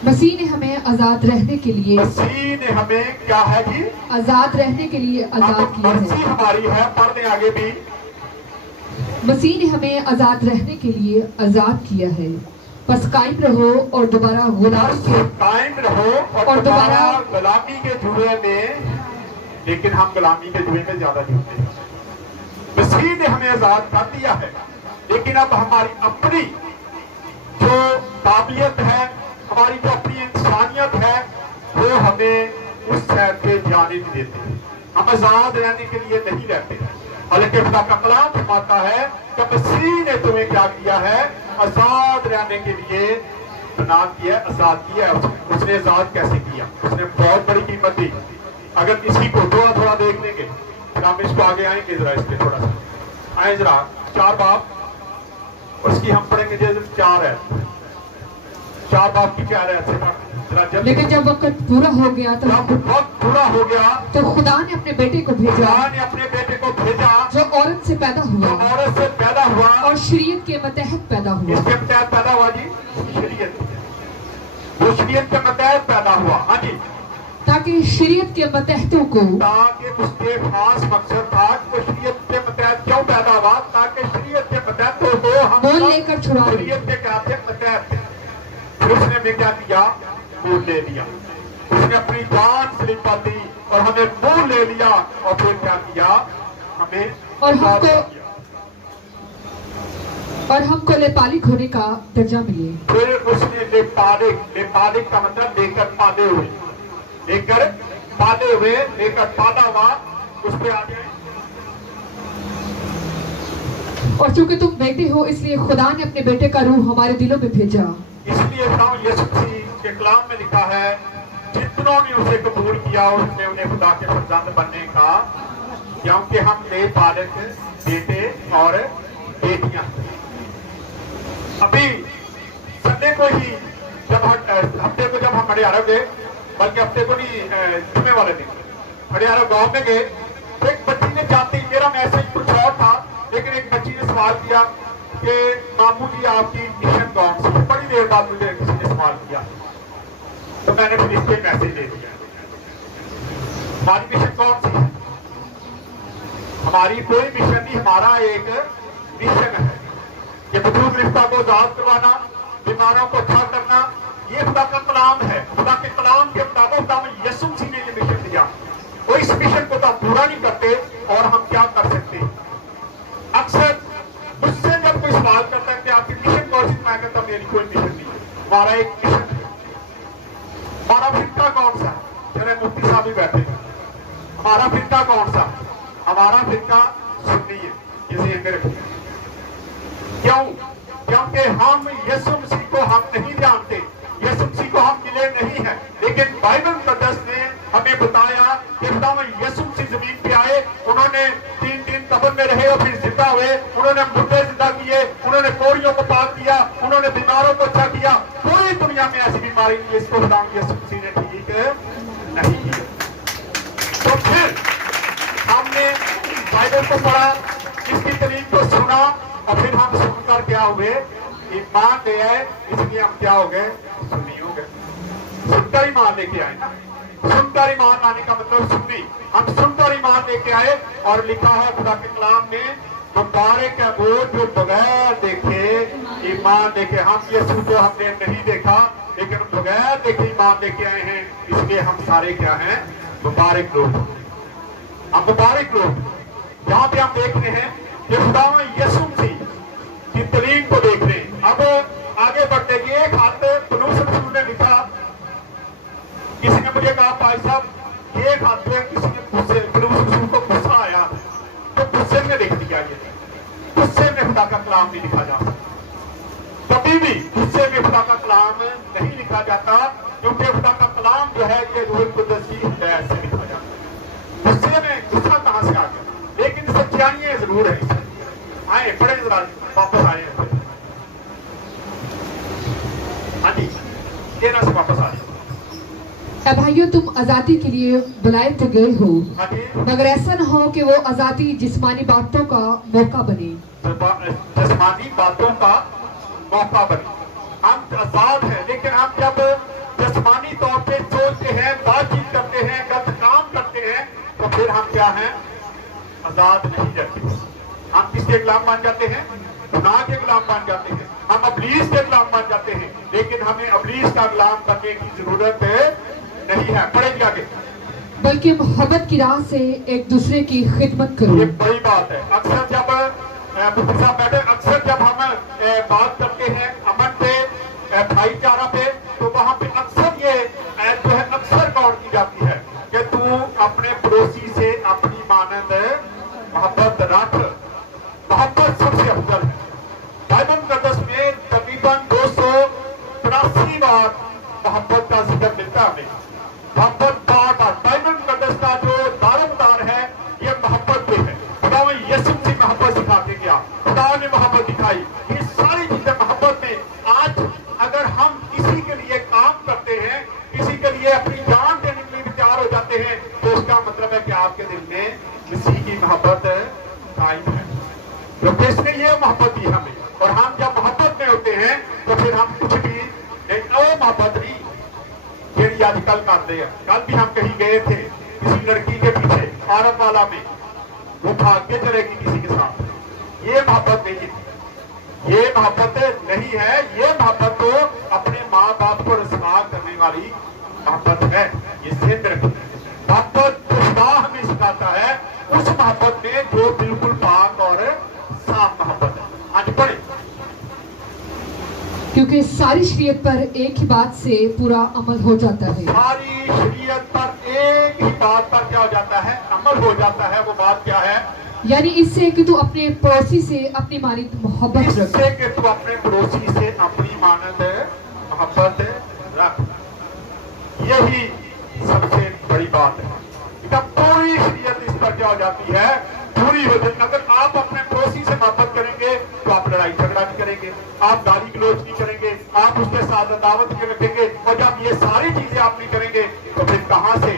मसीह ने हमें आजाद रहने के लिए, मसीह ने हमें क्या है जी? आजाद रहने के लिए आजाद किया मर्जी है। हमारी है। पढ़ लें आगे भी। मसीह ने हमें आजाद रहने के लिए आजाद किया है, बस कायम रहो और दोबारा गुलामी के कायम रहो और दोबारा गुलामी के जुए में। लेकिन हम गुलामी के जुए में ज्यादा जुड़ते हैं। मसीह ने हमें आजाद कर दिया है, लेकिन अब हमारी अपनी जो काबिलियत है, हमारी जो अपनी इंसानियत है, वो हमें उस सैर पे जाने नहीं देते। हम आजाद रहने के लिए नहीं रहते, बल्कि खुदा का कलाम फरमाता है कि मसीह ने तुम्हें क्या किया है? आजाद रहने के लिए बना दिया, आजाद किया है। उसने आजाद कैसे किया? उसने बहुत बड़ी कीमत दी। अगर इसी को थोड़ा थोड़ा देख लेंगे, फिर हम इसको आगे आएंगे जरा। इस पे थोड़ा सा आए जरा। 4 बाब उसकी हम पढ़ेंगे, जैसे 4 है। 4 बाब की 4 है जरा। लेकिन जब वक्त पूरा हो गया तो वक्त पूरा हो गया तो खुदा ने अपने बेटे को भेजा, खुदा ने अपने बेटे को भेजा, जो औरत से पैदा हुआ, जो औरत से पैदा हुआ और शरीयत के मतहत पैदा हुआ। इसके मतहत पैदा हुआ जी। शरीयत, वो शरीयत के मतहत पैदा हुआ। हाँ जी, ताकि शरीयत के मतहतों को, ताकि उसके खास मकसद था कि शरीयत के मतहत क्यों पैदा हुआ? ताकि शरीयत के मतहतों को हम बोल लेकर छुड़ा दे। शरीयत के क्या थे? मतहत थे। फिर उसने हमें क्या किया? मोल ले लिया। उसने अपनी जान सलीपा दी और हमें मोल ले लिया, और फिर क्या किया? हमें और हमको लेपालिक होने का दर्जा मिले। फिर उसने लेपालिक का मतलब लेकर पाले हुए, लेकर पाले हुए, लेकर पाला हुआ। उस पर आ गए। और चूंकि तुम बेटे हो, इसलिए खुदा ने अपने बेटे का रूह हमारे दिलों में भेजा। इसलिए यीशु मसीह के कलाम में लिखा है, जितनों ने उसे कबूल किया उसने उन्हें खुदा के फर्जंद बनने का, क्योंकि हम लेपालिक बेटे और बेटियां। अभी संडे को ही जब हफ्ते को जब हम हड़ियारा गए, बल्कि हफ्ते को नहीं, जुम्मे वाले दिन हड़ियारा गांव में गए, तो एक बच्ची ने जाती, मेरा मैसेज कुछ और था, लेकिन एक बच्ची ने सवाल किया कि मामू जी आपकी मिशन कौन सी है। बड़ी देर बाद मुझे किसी ने सवाल किया, तो मैंने फिर इसके मैसेज दे दिया। हमारी मिशन कौन सी है? हमारी कोई मिशन नहीं, हमारा एक मिशन है कि बुजुर्ग रिश्ता को आजाद करवाना, बीमारों को अच्छा करना। ये खुदा का कलाम है। खुदा के कलाम के मुताबिक खुदा में यीशु मसीह ने ये मिशन दिया। तो इस मिशन को तो हम पूरा नहीं करते, और हम क्या कर सकते हैं? अक्सर मुझसे जब कोई सवाल करता है कि आपकी मिशन कौन सी, मैं कहता मेरी कोई मिशन नहीं है। हमारा एक मिशन है। हमारा फिरका कौन सा है? चले मुफ्ती साहब भी बैठे हैं। हमारा फिरका कौन सा? हमारा फिरका सुन्नी है। जिसे मेरे क्यों? क्योंकि हम यीशु मसीह को हम नहीं जानते, यीशु मसीह को हम मिले नहीं है। लेकिन बाइबल मुकद्दस ने हमें बताया कि खुदा में यीशु मसीह जमीन पे आए, उन्होंने 3 दिन कब्र में रहे और फिर जिंदा हुए। उन्होंने मुर्दे जिंदा किए, उन्होंने कोढ़ियों को पाक किया, उन्होंने बीमारों को अच्छा किया। कोई दुनिया में ऐसी बीमारी नहीं जिसको खुदा में यीशु मसीह ने ठीक नहीं किया। तो फिर हमने बाइबल को पढ़ा, इसकी तालीम को सुना, और फिर हम सुनकर क्या हुए? ईमान ले आए। इसलिए हम क्या हो गए? सुन्नी हो गए। सुनकर ईमान लेके आए। सुनकर ईमान लाने का मतलब सुन्नी। हम सुनकर ईमान लेके आए, और लिखा है खुदा के कलाम में, मुबारक है वो जो बगैर देखे ईमान लेके। हम यीशु को हमने नहीं देखा, लेकिन बगैर देखे ईमान लेके आए हैं। इसलिए हम सारे क्या हैं? मुबारक लोग। हम मुबारक लोग। यहाँ पे हम देख रहे हैं कि खुदा में यीशु मसीह की तालीम को देख रहे हैं। अब आगे बढ़ते गए, एक हाथ पौलुस रसूल ने लिखा, किसी ने मुझे कहा भाई साहब एक हाथ में किसी ने गुस्से, पौलुस रसूल को गुस्सा आया तो गुस्से में लिख दिया। ये गुस्से में खुदा का कलाम नहीं लिखा जा सकता। कभी भी गुस्से में खुदा का कलाम नहीं लिखा जाता, क्योंकि खुदा का कलाम जो है ये रूह कुद्दस की हिदायत से लिखा जाता है। गुस्से में गुस्सा कहां से आ गया? लेकिन सच्चाइयां जरूर है। आए बड़े जरा वापस आए। हाँ जी, तेरा से वापस आए। भाइयों, तुम आजादी के लिए बुलाए तो गए हो, हाँ जी, मगर ऐसा न हो कि वो आजादी जिस्मानी बातों का मौका बने। जिस्मानी बातों का मौका बने। हम आजाद हैं, लेकिन हम जब जिस्मानी तौर पे सोचते हैं, बातचीत करते हैं, गलत काम करते हैं, तो फिर हम क्या हैं? आजाद नहीं रहते। हम किसके गुलाम बन जाते हैं? गुनाह के गुलाम बन जाते हैं। हम अबलीस के गुलाम बन जाते हैं। लेकिन हमें अबलीस का गुलाम करने की जरूरत नहीं है। पढ़ेंगे आगे। बल्कि मोहब्बत की राह से एक दूसरे की खिदमत करो। ये बड़ी बात है। अक्सर जब बैठे, अक्सर जब हम बात करते हैं अमन पे, भाईचारा पे, तो वहां पे अक्सर ये जो है अक्सर गौर की जाती है कि तू अपने पड़ोसी से अपनी मानद मोहब्बत रख। मोहब्बत सबसे अफजल है। बाइबल मुकद्दस में तकरीबन 283 बार मोहब्बत का जिक्र मिलता है हमें। मोहब्बत बार बाइबल मुकद्दस का जो दारोमदार है ये मोहब्बत पे है। खुदा में यीशु मसीह मोहब्बत सिखा के गया, खुदा ने मोहब्बत दिखाई। ये सारी चीजें मोहब्बत में। आज अगर हम किसी के लिए काम करते हैं, किसी के लिए अपनी जान देने के लिए विचार हो जाते हैं, तो उसका मतलब है कि आपके दिल में किसी की मोहब्बत कायम है, क्योंकि इसने ये मोहब्बत दी हमें। और हम जब मोहब्बत में होते हैं तो फिर हम कुछ भी वो मोहब्बत नहीं जी आजकल करते हैं। कल भी हम कहीं गए थे किसी लड़की के पीछे औरत वाला में, वो भाग के चलेगी किसी के साथ। ये मोहब्बत नहीं है, ये मोहब्बत नहीं है। ये मोहब्बत तो अपने माँ बाप को रस्मा करने वाली मोहब्बत है। ये सेंध रखती है। मोहब्बत जो खुदा हमें सिखाता है, उस मोहब्बत में जो बिल्कुल पाक और साफ मोहब्बत है। आज पढ़े, क्योंकि सारी शरीयत पर एक ही बात से पूरा अमल हो जाता है। सारी शरीयत पर एक ही बात पर क्या हो जाता है? अमल हो जाता है। वो बात क्या है? यानी इससे कि तू अपने पड़ोसी से अपनी मानित मोहब्बत रख। इससे कि तू अपने पड़ोसी से अपनी मानद मोहब्बत रख। यही सबसे बड़ी बात है। जब पूरी शरीयत इस पर क्या हो जाती है? पूरी हो जाती। अगर आप अपने पड़ोसी से मोहब्बत करेंगे तो आप लड़ाई झगड़ा नहीं करेंगे, आप गाली गलौज नहीं करेंगे, आप उसके साथ दावत नहीं रखेंगे। और जब ये सारी चीजें आप नहीं करेंगे तो फिर कहां से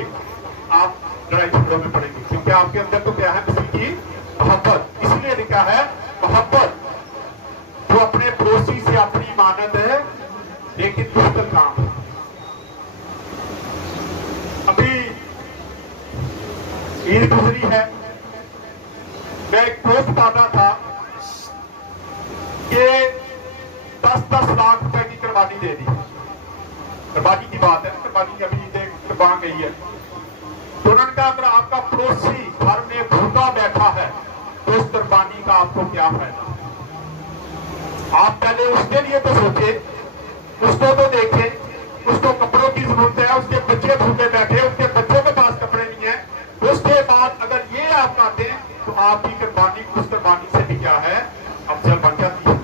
आप लड़ाई झगड़ों में पड़ेंगे? क्योंकि आपके अंदर तो क्या है, मसीह की मोहब्बत। इसलिए लिखा है मोहब्बत जो अपने पड़ोसी से अपनी मानद है, लेकिन दुष्ट काम। अभी ईद गुजरी है, मैं एक पोस्ट पाता था कि 10-10 लाख रुपए की कुर्बानी दे दी। कुर्बानी की बात है, कुर्बानी अभी कुर्बान गई है। तो उन्होंने कहा अगर आपका पड़ोसी घर में भूखा बैठा है तो उस कुर्बानी का आपको क्या फायदा। आप पहले उसके लिए तो सोचे, उसको तो देखें, उसको कपड़ों की जरूरत है, उसके बच्चे भूखे बैठे, उसके बच्चों के पास कपड़े नहीं है। उसके बाद अगर ये आप कहते हैं तो आपकी कुर्बानी उस कुर्बानी से भी क्या है, अफजल बन जाती है।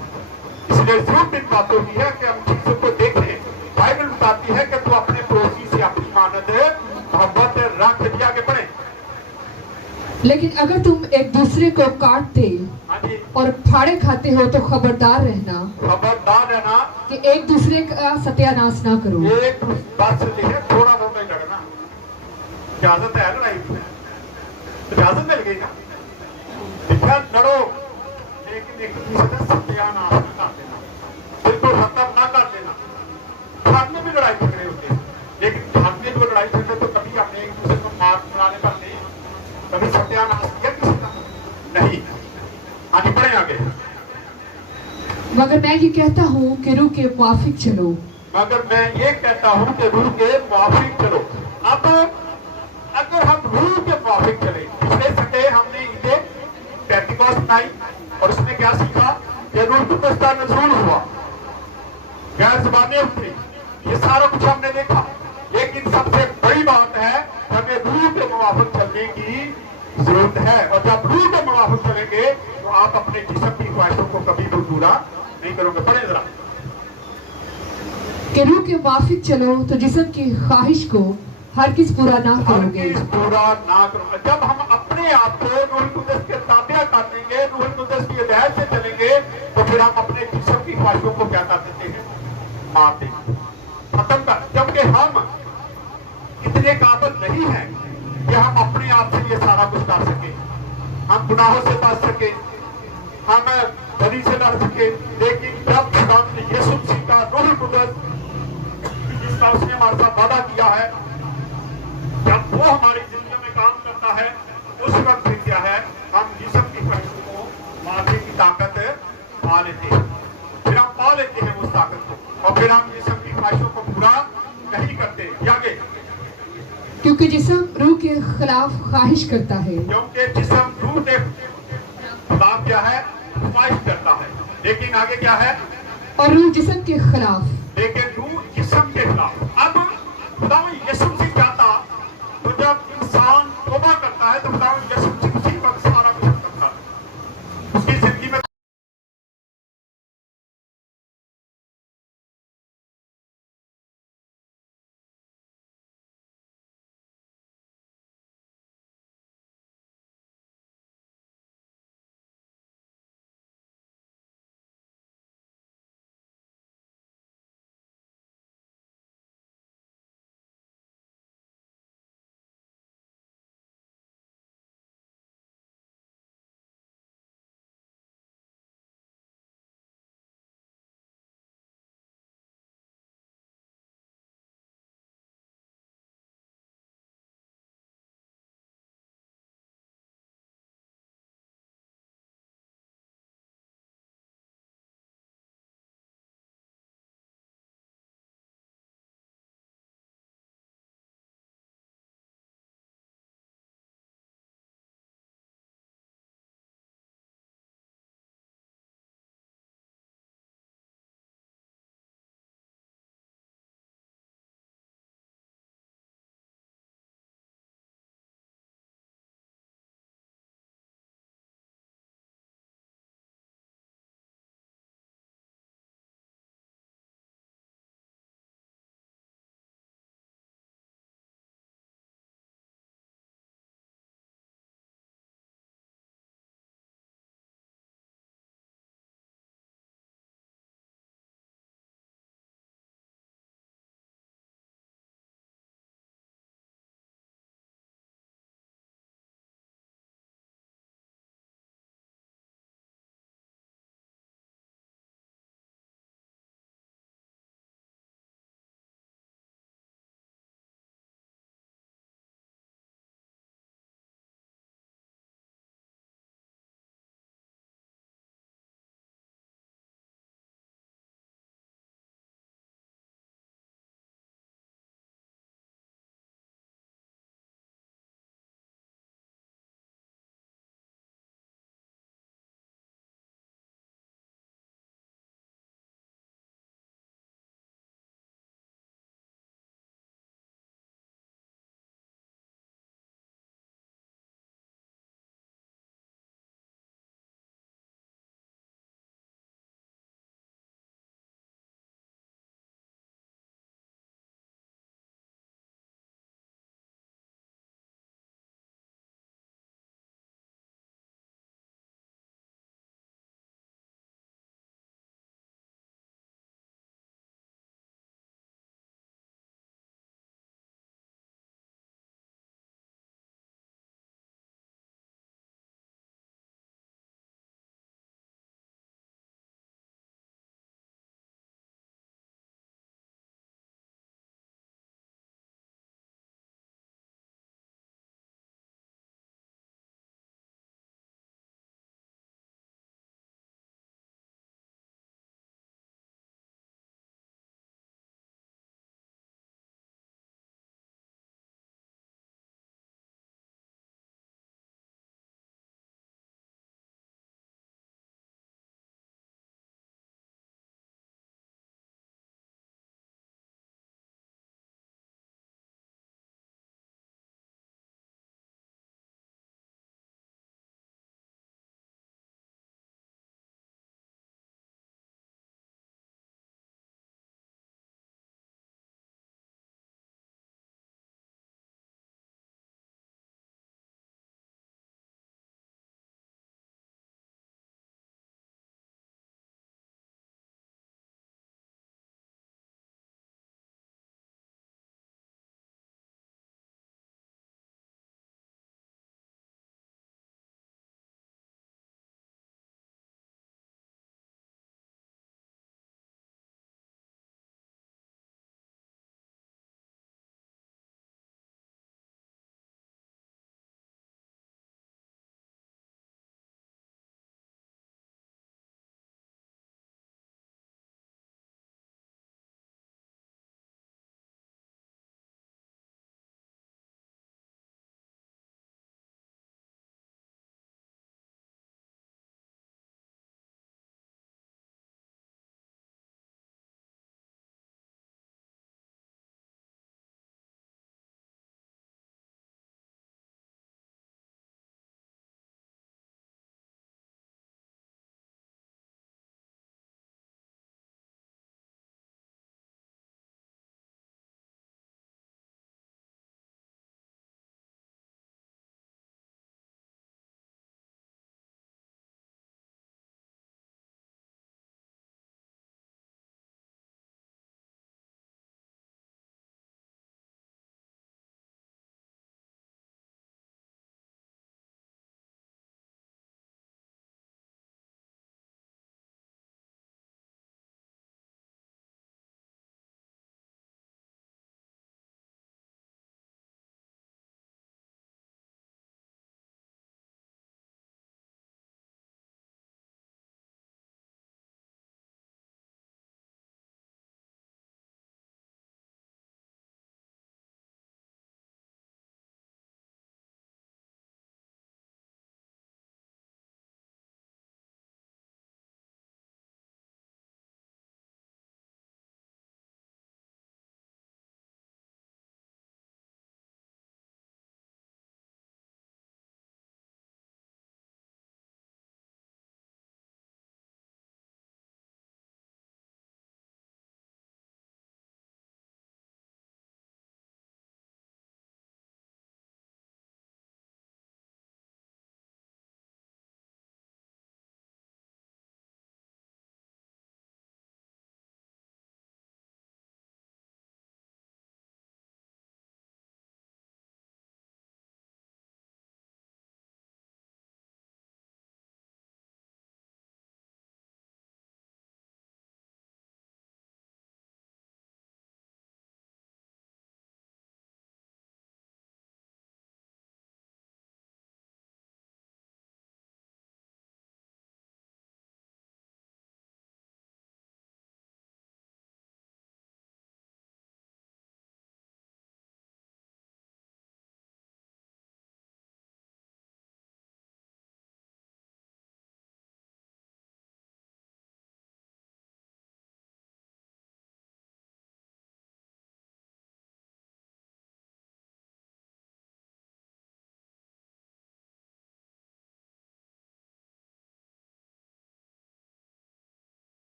इसलिए जरूरत इन बातों की है कि हम चीजों को देखें। बाइबल बताती है कि तू अपने पड़ोसी से अपनी मानद मोहब्बत रख दिया के पड़े। लेकिन अगर तुम एक दूसरे को काटते हाँ जी, और फाड़े खाते हो तो खबरदार रहना खबरदार रहना कि एक दूसरे का सत्यानाश ना करो। एक बात से लिखे, थोड़ा बहुत नहीं लड़ना। इजाजत है लड़ाई की, इजाजत मिल गई ना, लिखा लड़ो, लेकिन एक दूसरे का सत्यानाश न कर देना, बिल्कुल खत्म ना कर देना। घर में भी लड़ाई झगड़े होते हैं, लेकिन घर में जो लड़ाई झगड़े तो कभी हमने एक दूसरे को मार मराने पर नहीं, कभी सत्यानाश किया किसी का नहीं। आगे बढ़े आगे। मगर मैं ये कहता हूँ कि रूह के मुआफिक चलो। मगर मैं ये कहता हूँ कि रूह के मुआफिक चलो। अब अगर हम रूह के मुआफिक चले, पिछले संडे हमने इसे पेंटिकॉस्ट बनाई और उसमें क्या सीखा कि रूह कुदस का नज़ूल हुआ, गैर ज़बानें उतरी, ये सारा कुछ हमने देखा। लेकिन सबसे बड़ी बात है हमें रूह के मुआफिक चलने की जरूरत है। और जब रूह के मुआफिक चलेंगे तो आप अपने जिस्म की ख्वाहिशों को कभी भी पूरा नहीं करोगे। पढ़े जरा कि रूह के मुआफिक चलो तो जिस्म की ख्वाहिश को हर किस पूरा ना करोगे। पूरा ना करोगे। जब हम अपने आप को रूह कुदस के ताबिया कर देंगे, रूह कुदस की हिदायत से चलेंगे, तो फिर हम अपने जिस्म की ख्वाहिशों को क्या कर देते हैं, मार देंगे, खत्म कर। जबकि हम इतने काबिल नहीं हैं कि हम अपने आप से ये सारा कुछ कर सके, हम गुनाहों से बच सके, हम बदी से लड़ सके। लेकिन जब खुदा ने यीशु मसीह का रूह कुदस जिसका उसने हमारे साथ वादा किया है, जब वो हमारी जिंदगी में काम करता है, उस वक्त फिर क्या है, हम जिस्म की ख्वाहिशों को मारने की ताकत पा लेते हैं। फिर हम पा लेते हैं उस ताकत को, और फिर हम जिस्म की ख्वाहिशों को पूरा नहीं करते। आगे, क्योंकि जिस्म रूह के खिलाफ ख्वाहिश करता है। क्योंकि जिस्म रूह के खिलाफ क्या है, ख्वाहिश करता है। लेकिन आगे क्या है, और रूह जिस्म के खिलाफ, लेकिन रूह जिस्म के खिलाफ। अब खुदा यीशु मसीह चाहता, तो जब